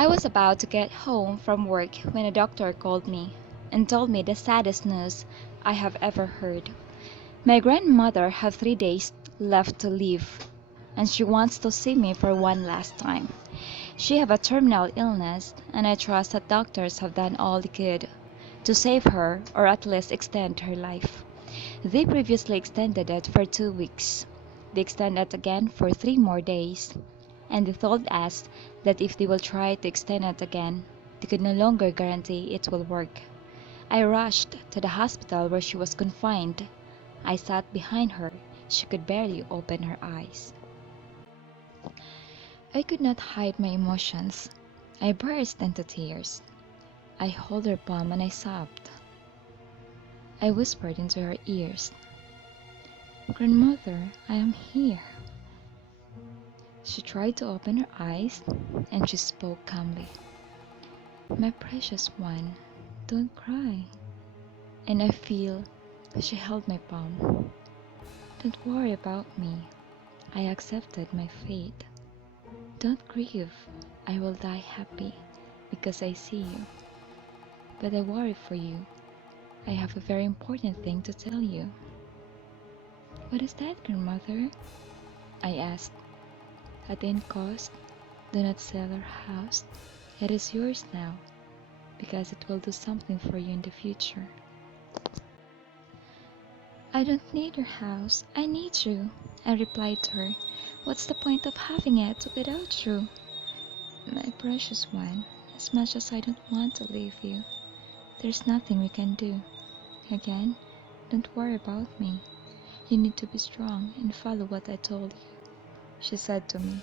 I was about to get home from work when a doctor called me and told me the saddest news I have ever heard. My grandmother have 3 days left to live, and she wants to see me for one last time. She have a terminal illness, and I trust that doctors have done all they could to save her or at least extend her life. They previously extended it for 2 weeks. They extended it again for 3 more days, and they told us that if they will try to extend it again, they could no longer guarantee it will work. I rushed to the hospital where she was confined. I sat behind her. She could barely open her eyes. I could not hide my emotions. I burst into tears. I held her palm and I sobbed. I whispered into her ears, "Grandmother, I am here." She tried to open her eyes and she spoke calmly. "My precious one, don't cry." And I feel she held my palm. "Don't worry about me. I accepted my fate. Don't grieve. I will die happy because I see you. But I worry for you. I have a very important thing to tell you." "What is that, grandmother?" I asked. "At any cost, do not sell our house. It is yours now, because it will do something for you in the future." "I don't need your house. I need you," I replied to her. "What's the point of having it without you?" "My precious one, as much as I don't want to leave you, there's nothing we can do. Again, don't worry about me. You need to be strong and follow what I told you," she said to me.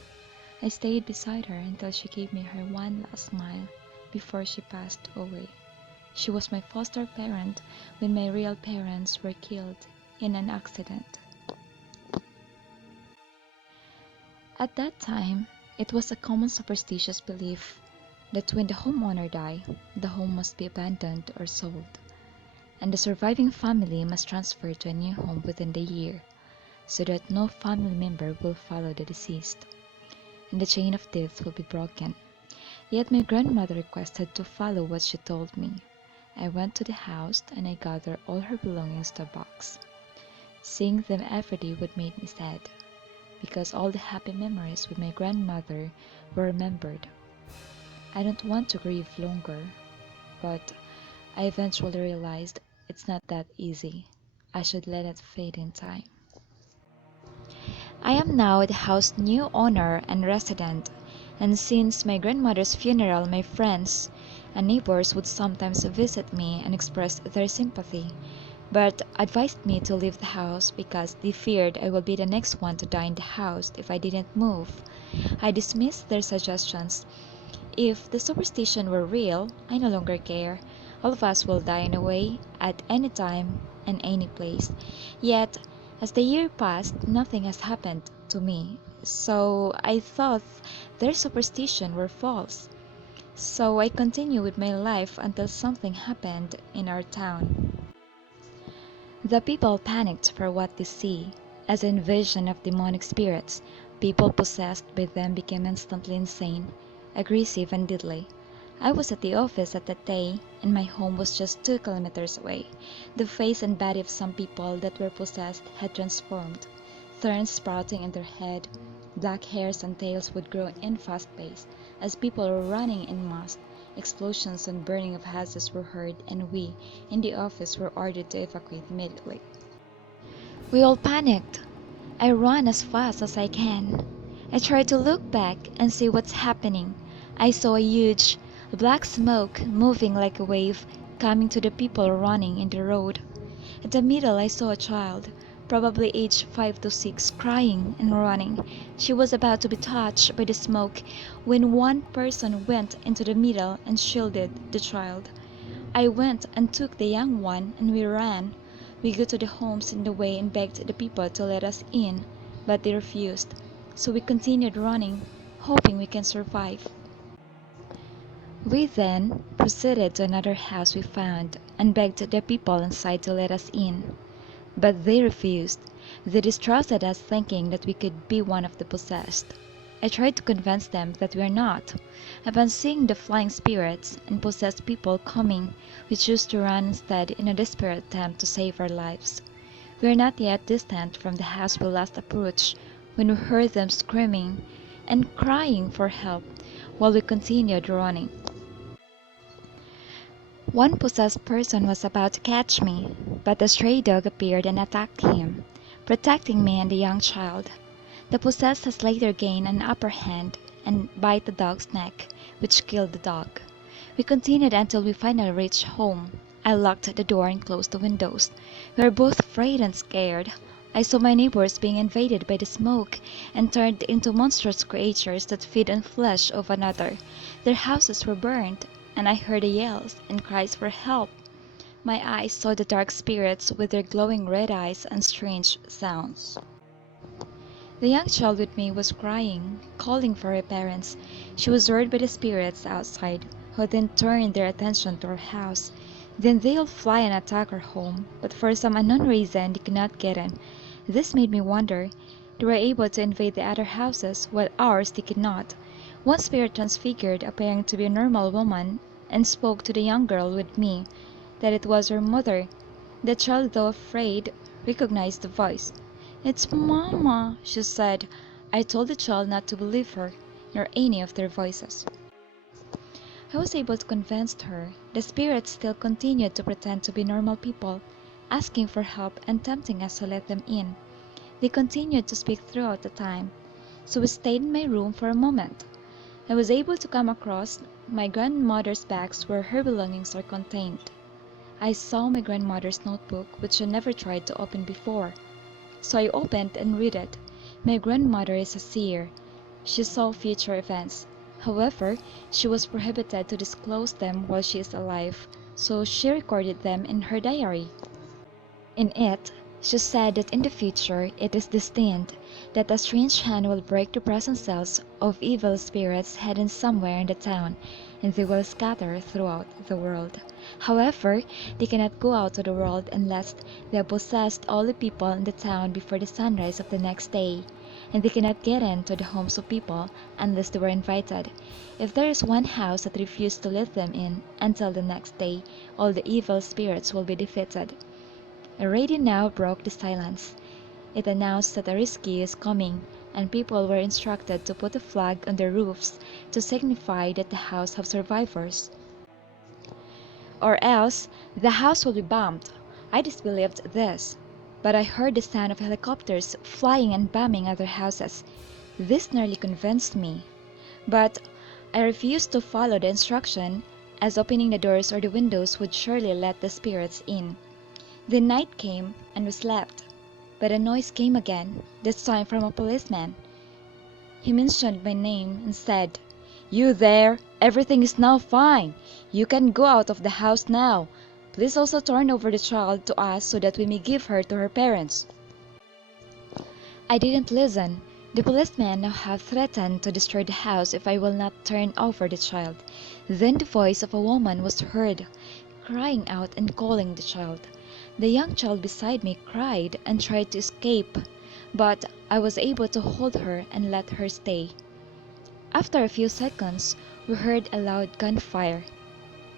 I stayed beside her until she gave me her one last smile before she passed away. She was my foster parent when my real parents were killed in an accident. At that time, it was a common superstitious belief that when the homeowner died, the home must be abandoned or sold, and the surviving family must transfer to a new home within the year, so that no family member will follow the deceased, and the chain of death will be broken. Yet my grandmother requested to follow what she told me. I went to the house and I gathered all her belongings to a box. Seeing them every day would make me sad, because all the happy memories with my grandmother were remembered. I don't want to grieve longer, but I eventually realized it's not that easy. I should let it fade in time. I am now the house's new owner and resident, and since my grandmother's funeral, my friends and neighbors would sometimes visit me and express their sympathy, but advised me to leave the house because they feared I would be the next one to die in the house if I didn't move. I dismissed their suggestions. If the superstition were real, I no longer care. All of us will die in a way, at any time and any place. Yet, as the year passed, nothing has happened to me, so I thought their superstition were false. So I continued with my life until something happened in our town. The people panicked for what they see. As an invasion of demonic spirits, people possessed by them became instantly insane, aggressive and deadly. I was at the office at that day, and my home was just 2 kilometers away. The face and body of some people that were possessed had transformed. Thorns sprouting in their head, black hairs and tails would grow in fast pace as people were running en masse. Explosions and burning of houses were heard, and we, in the office, were ordered to evacuate immediately. We all panicked. I ran as fast as I can. I tried to look back and see what's happening. I saw a huge black smoke moving like a wave coming to the people running in the road. In the middle I saw a child, probably aged 5 to 6, crying and running. She was about to be touched by the smoke when one person went into the middle and shielded the child. I went and took the young one and we ran. We go to the homes in the way and begged the people to let us in, but they refused. So we continued running, hoping we can survive. We then proceeded to another house we found and begged the people inside to let us in, but they refused. They distrusted us, thinking that we could be one of the possessed. I tried to convince them that we are not. Upon seeing the flying spirits and possessed people coming, we chose to run instead in a desperate attempt to save our lives. We were not yet distant from the house we last approached when we heard them screaming and crying for help while we continued running. One possessed person was about to catch me, but a stray dog appeared and attacked him, protecting me and the young child. The possessed has later gained an upper hand and bite the dog's neck, which killed the dog. We continued until we finally reached home. I locked the door and closed the windows. We were both afraid and scared. I saw my neighbors being invaded by the smoke and turned into monstrous creatures that feed on flesh of another. Their houses were burned, and I heard the yells and cries for help. My eyes saw the dark spirits with their glowing red eyes and strange sounds. The young child with me was crying, calling for her parents. She was lured by the spirits outside, who then turned their attention to our house. Then they'll fly and attack our home, but for some unknown reason they could not get in. This made me wonder. They were able to invade the other houses, while ours they could not. One spirit transfigured, appearing to be a normal woman, and spoke to the young girl with me that it was her mother. The child, though afraid, recognized the voice. "It's Mama," she said. I told the child not to believe her, nor any of their voices. I was able to convince her. The spirits still continued to pretend to be normal people, asking for help and tempting us to let them in. They continued to speak throughout the time, so we stayed in my room for a moment. I was able to come across my grandmother's bags where her belongings are contained. I saw my grandmother's notebook, which I never tried to open before. So I opened and read it. My grandmother is a seer. She saw future events. However, she was prohibited to disclose them while she is alive, so she recorded them in her diary. In it, she said that in the future it is destined that a strange hand will break the prison cells of evil spirits hidden somewhere in the town, and they will scatter throughout the world. However, they cannot go out to the world unless they have possessed all the people in the town before the sunrise of the next day, and they cannot get into the homes of people unless they were invited. If there is one house that refused to let them in until the next day, all the evil spirits will be defeated. A radio now broke the silence. It announced that a rescue is coming, and people were instructed to put a flag on their roofs to signify that the house have survivors, or else the house will be bombed. I disbelieved this, but I heard the sound of helicopters flying and bombing other houses. This nearly convinced me, but I refused to follow the instruction, as opening the doors or the windows would surely let the spirits in. The night came and we slept, but a noise came again, this time from a policeman. He mentioned my name and said, "You there, everything is now fine. You can go out of the house now. Please also turn over the child to us so that we may give her to her parents." I didn't listen. The policeman now have threatened to destroy the house if I will not turn over the child. Then the voice of a woman was heard, crying out and calling the child. The young child beside me cried and tried to escape, but I was able to hold her and let her stay. After a few seconds, we heard a loud gunfire.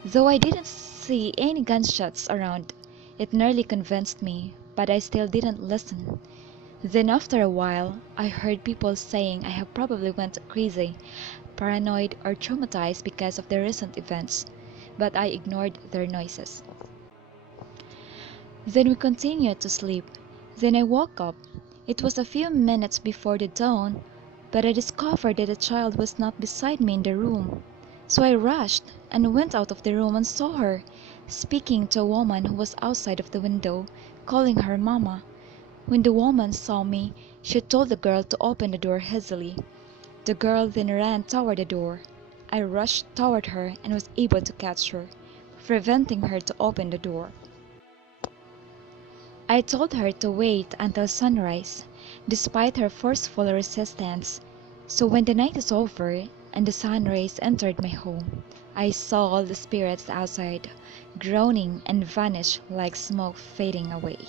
Though I didn't see any gunshots around, it nearly convinced me, but I still didn't listen. Then after a while, I heard people saying I have probably went crazy, paranoid, or traumatized because of the recent events, but I ignored their noises. Then we continued to sleep. Then I woke up. It was a few minutes before the dawn, but I discovered that the child was not beside me in the room. So I rushed and went out of the room and saw her, speaking to a woman who was outside of the window, calling her Mama. When the woman saw me, she told the girl to open the door hastily. The girl then ran toward the door. I rushed toward her and was able to catch her, preventing her to open the door. I told her to wait until sunrise, despite her forceful resistance. So when the night is over and the sun rays entered my home, I saw all the spirits outside, groaning and vanish like smoke fading away.